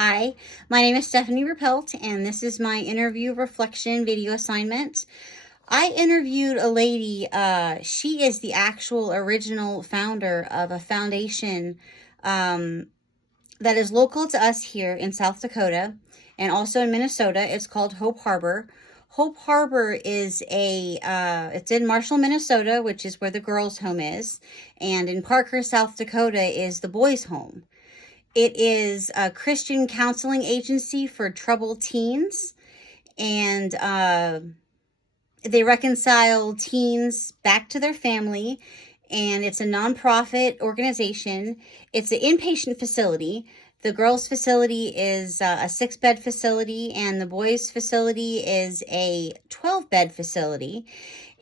Hi, my name is Stephanie Rappelt, and this is my interview reflection video assignment. I interviewed a lady. She is the actual original founder of a foundation that is local to us here in South Dakota and also in Minnesota. It's called Hope Harbor. Hope Harbor is it's in Marshall, Minnesota, which is where the girls' home is, and in Parker, South Dakota is the boys' home. It is a Christian counseling agency for troubled teens, and they reconcile teens back to their family, and it's a nonprofit organization. It's an inpatient facility. The girls' facility is a 6-bed facility, and the boys' facility is a 12-bed facility.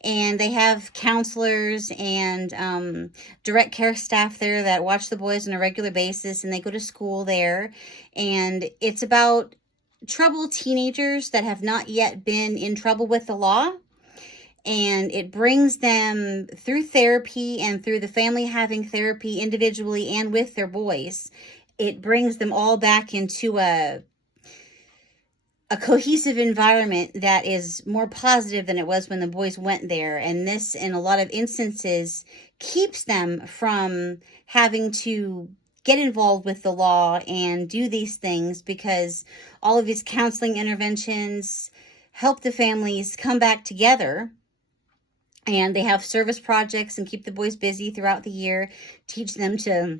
And they have counselors and direct care staff there that watch the boys on a regular basis, and they go to school there. And it's about troubled teenagers that have not yet been in trouble with the law. And it brings them through therapy and through the family having therapy individually and with their boys. It brings them all back into a cohesive environment that is more positive than it was when the boys went there. And this, in a lot of instances, keeps them from having to get involved with the law and do these things, because all of these counseling interventions help the families come back together. And they have service projects and keep the boys busy throughout the year, teach them to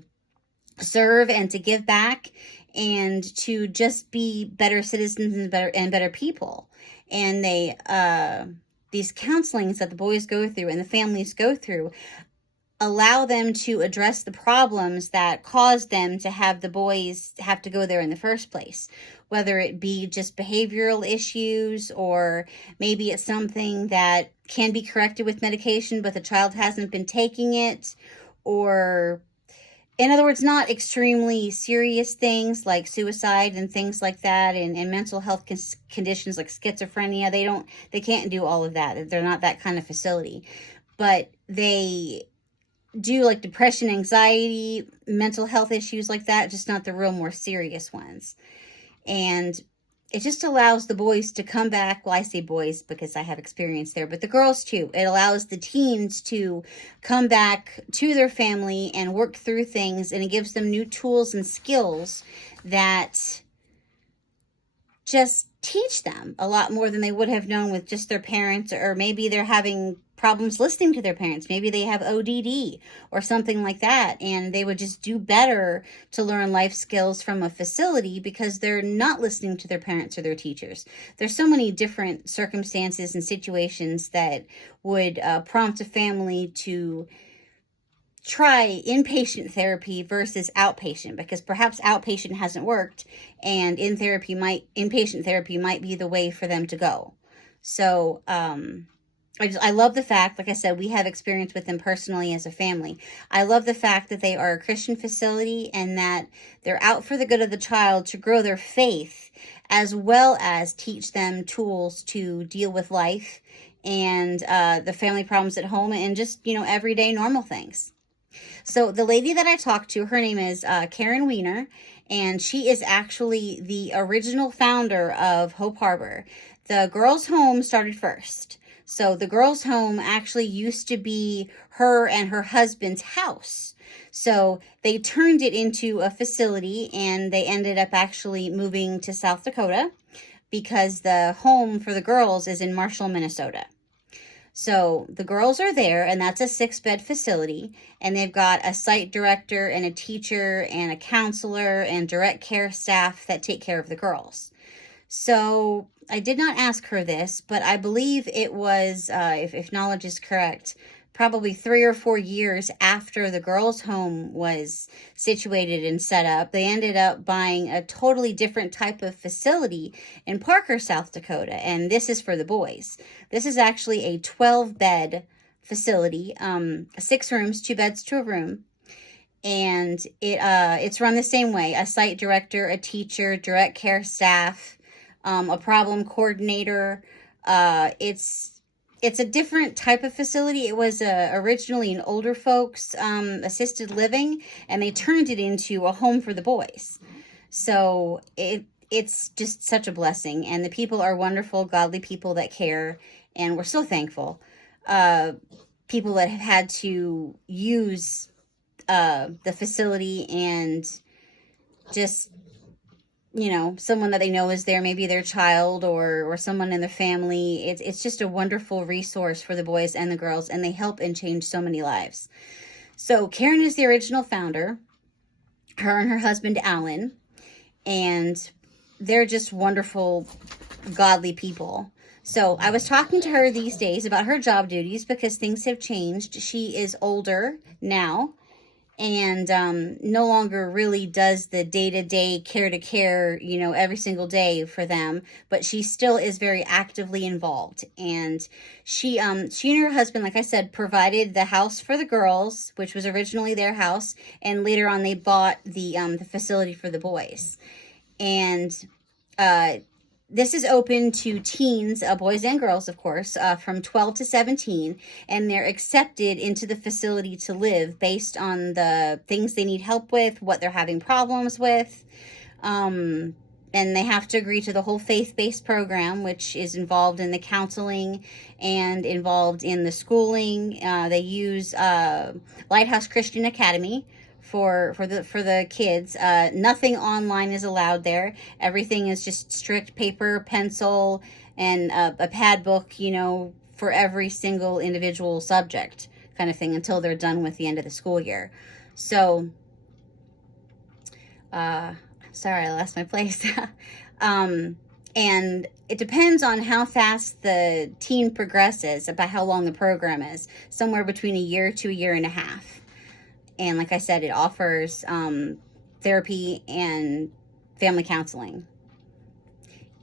serve and to give back and to just be better citizens and better people. And these counselings that the boys go through and the families go through allow them to address the problems that caused them to have the boys have to go there in the first place, whether it be just behavioral issues, or maybe it's something that can be corrected with medication but the child hasn't been taking it, or in other words, not extremely serious things like suicide and things like that, and mental health conditions like schizophrenia. They can't do all of that. They're not that kind of facility. But they do like depression, anxiety, mental health issues like that, just not the real more serious ones. And it just allows the boys to come back. Well, I say boys because I have experience there, but the girls too. It allows the teens to come back to their family and work through things, and it gives them new tools and skills that just teach them a lot more than they would have known with just their parents, or maybe they're having problems listening to their parents. Maybe they have ODD or something like that, and they would just do better to learn life skills from a facility because they're not listening to their parents or their teachers. There's so many different circumstances and situations that would prompt a family to try inpatient therapy versus outpatient, because perhaps outpatient hasn't worked, and inpatient therapy might be the way for them to go. So I love the fact, like I said, we have experience with them personally as a family. I love the fact that they are a Christian facility and that they're out for the good of the child to grow their faith, as well as teach them tools to deal with life and the family problems at home and just, everyday normal things. So the lady that I talked to, her name is Karen Weiner, and she is actually the original founder of Hope Harbor. The girls' home started first. So the girls' home actually used to be her and her husband's house. So they turned it into a facility, and they ended up actually moving to South Dakota because the home for the girls is in Marshall, Minnesota. So the girls are there, and that's a 6-bed facility, and they've got a site director and a teacher and a counselor and direct care staff that take care of the girls. So I did not ask her this, but I believe it was, if knowledge is correct, probably 3 or 4 years after the girls' home was situated and set up, they ended up buying a totally different type of facility in Parker, South Dakota, and this is for the boys. This is actually a 12-bed facility, 6 rooms, 2 beds to a room. And it's run the same way: a site director, a teacher, direct care staff, a problem coordinator. It's a different type of facility. It was originally an older folks assisted living, and they turned it into a home for the boys. So it's just such a blessing, and the people are wonderful, godly people that care, and we're so thankful. Uh, People that have had to use the facility, and just, someone that they know is there, maybe their child or someone in their family. It's just a wonderful resource for the boys and the girls, and they help and change so many lives. So Karen is the original founder, her and her husband Alan, and they're just wonderful, godly people. So I was talking to her these days about her job duties because things have changed. She is older now, and no longer really does the day-to-day care, every single day for them, but she still is very actively involved. And she and her husband, like I said, provided the house for the girls, which was originally their house, and later on they bought the facility for the boys. And this is open to teens, boys and girls, of course, from 12 to 17, and they're accepted into the facility to live based on the things they need help with, what they're having problems with, and they have to agree to the whole faith-based program, which is involved in the counseling and involved in the schooling. They use Lighthouse Christian Academy for the kids. Nothing online is allowed there. Everything is just strict paper, pencil, and a pad book, for every single individual subject kind of thing until they're done with the end of the school year. So, sorry, I lost my place. And it depends on how fast the teen progresses, about how long the program is, somewhere between a year to a year and a half. And like I said, it offers therapy and family counseling.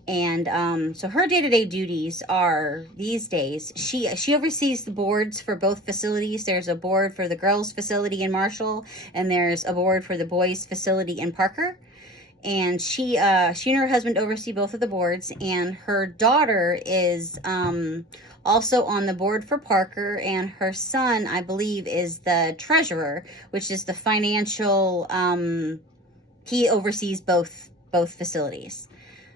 And so her day-to-day duties are, these days, she oversees the boards for both facilities. There's a board for the girls' facility in Marshall, and there's a board for the boys' facility in Parker. And she and her husband oversee both of the boards, and her daughter is also on the board for Parker, and her son, I believe, is the treasurer, which is the financial, he oversees both facilities.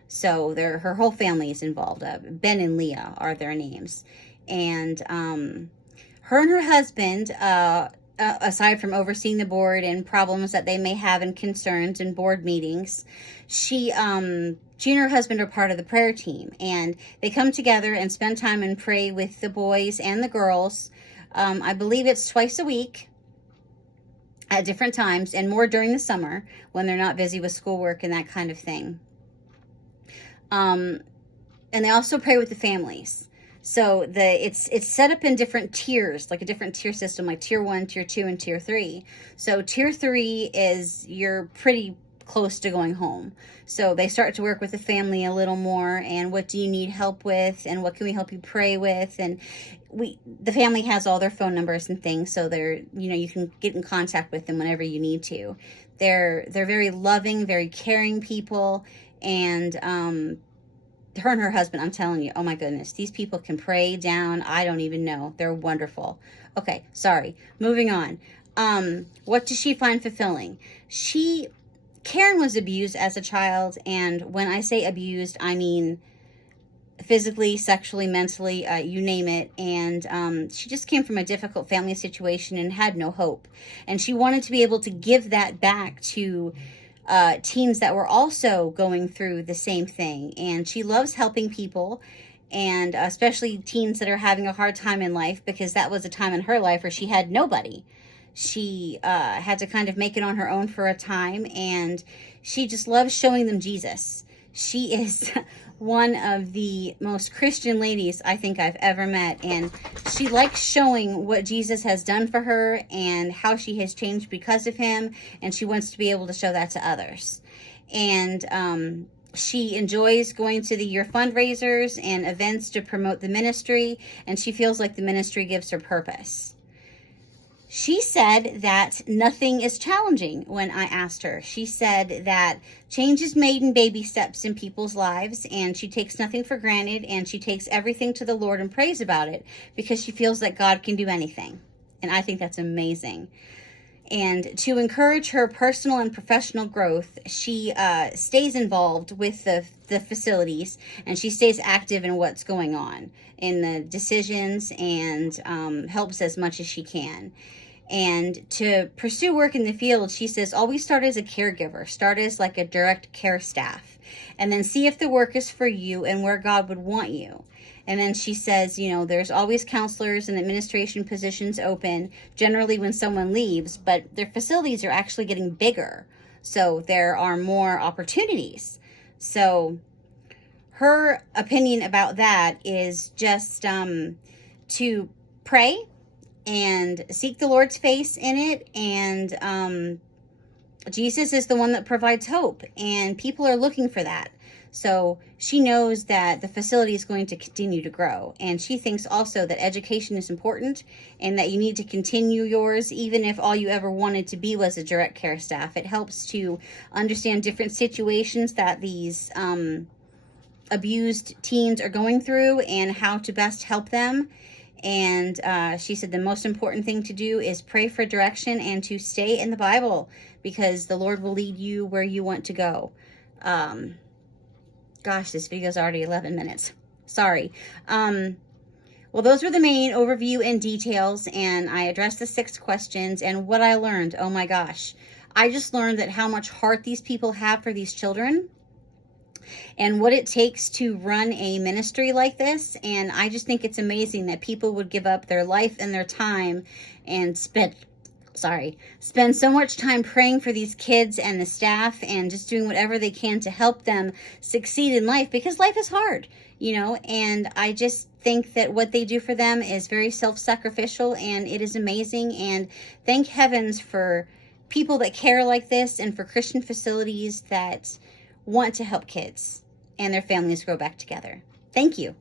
So her whole family is involved. Ben and Leah are their names. And her and her husband, aside from overseeing the board and problems that they may have and concerns in board meetings, she and her husband are part of the prayer team, and they come together and spend time and pray with the boys and the girls. I believe it's twice a week at different times, and more during the summer when they're not busy with schoolwork and that kind of thing. And they also pray with the families. So it's set up in different tiers, like a different tier system, like tier 1, tier 2, and tier 3. So tier 3 is you're pretty close to going home. So they start to work with the family a little more, and what do you need help with, and what can we help you pray with, and the family has all their phone numbers and things, so they're, you can get in contact with them whenever you need to. They're very loving, very caring people, and her and her husband, I'm telling you, oh my goodness, these people can pray down, I don't even know. They're wonderful. Okay, sorry. Moving on. What does she find fulfilling? Karen was abused as a child, and when I say abused, I mean physically, sexually, mentally, you name it. And she just came from a difficult family situation and had no hope. And she wanted to be able to give that back to teens that were also going through the same thing. And she loves helping people, and especially teens that are having a hard time in life, because that was a time in her life where she had nobody. She had to kind of make it on her own for a time, and she just loves showing them Jesus. She is one of the most Christian ladies I think I've ever met, and she likes showing what Jesus has done for her and how she has changed because of him, and she wants to be able to show that to others. And she enjoys going to the year fundraisers and events to promote the ministry, and she feels like the ministry gives her purpose. She said that nothing is challenging when I asked her. She said that change is made in baby steps in people's lives, and she takes nothing for granted, and she takes everything to the Lord and prays about it because she feels that God can do anything. And I think that's amazing. And to encourage her personal and professional growth, she stays involved with the facilities, and she stays active in what's going on in the decisions, and helps as much as she can. And to pursue work in the field, she says, always start as a caregiver, start as like a direct care staff, and then see if the work is for you and where God would want you. And then she says, you know, there's always counselors and administration positions open, generally when someone leaves, but their facilities are actually getting bigger. So there are more opportunities. So her opinion about that is just to pray and seek the Lord's face in it. And Jesus is the one that provides hope, and people are looking for that. So she knows that the facility is going to continue to grow. And she thinks also that education is important, and that you need to continue yours, even if all you ever wanted to be was a direct care staff. It helps to understand different situations that these abused teens are going through and how to best help them. And she said the most important thing to do is pray for direction and to stay in the Bible, because the Lord will lead you where you want to go. Gosh, this video is already 11 minutes. Sorry. Well, those were the main overview and details, and I addressed the 6 questions. And what I learned, oh my gosh, I just learned that how much heart these people have for these children, and what it takes to run a ministry like this. And I just think it's amazing that people would give up their life and their time and spend so much time praying for these kids and the staff, and just doing whatever they can to help them succeed in life, because life is hard, you know. And I just think that what they do for them is very self-sacrificial, and it is amazing. And thank heavens for people that care like this, and for Christian facilities that want to help kids and their families grow back together. Thank you.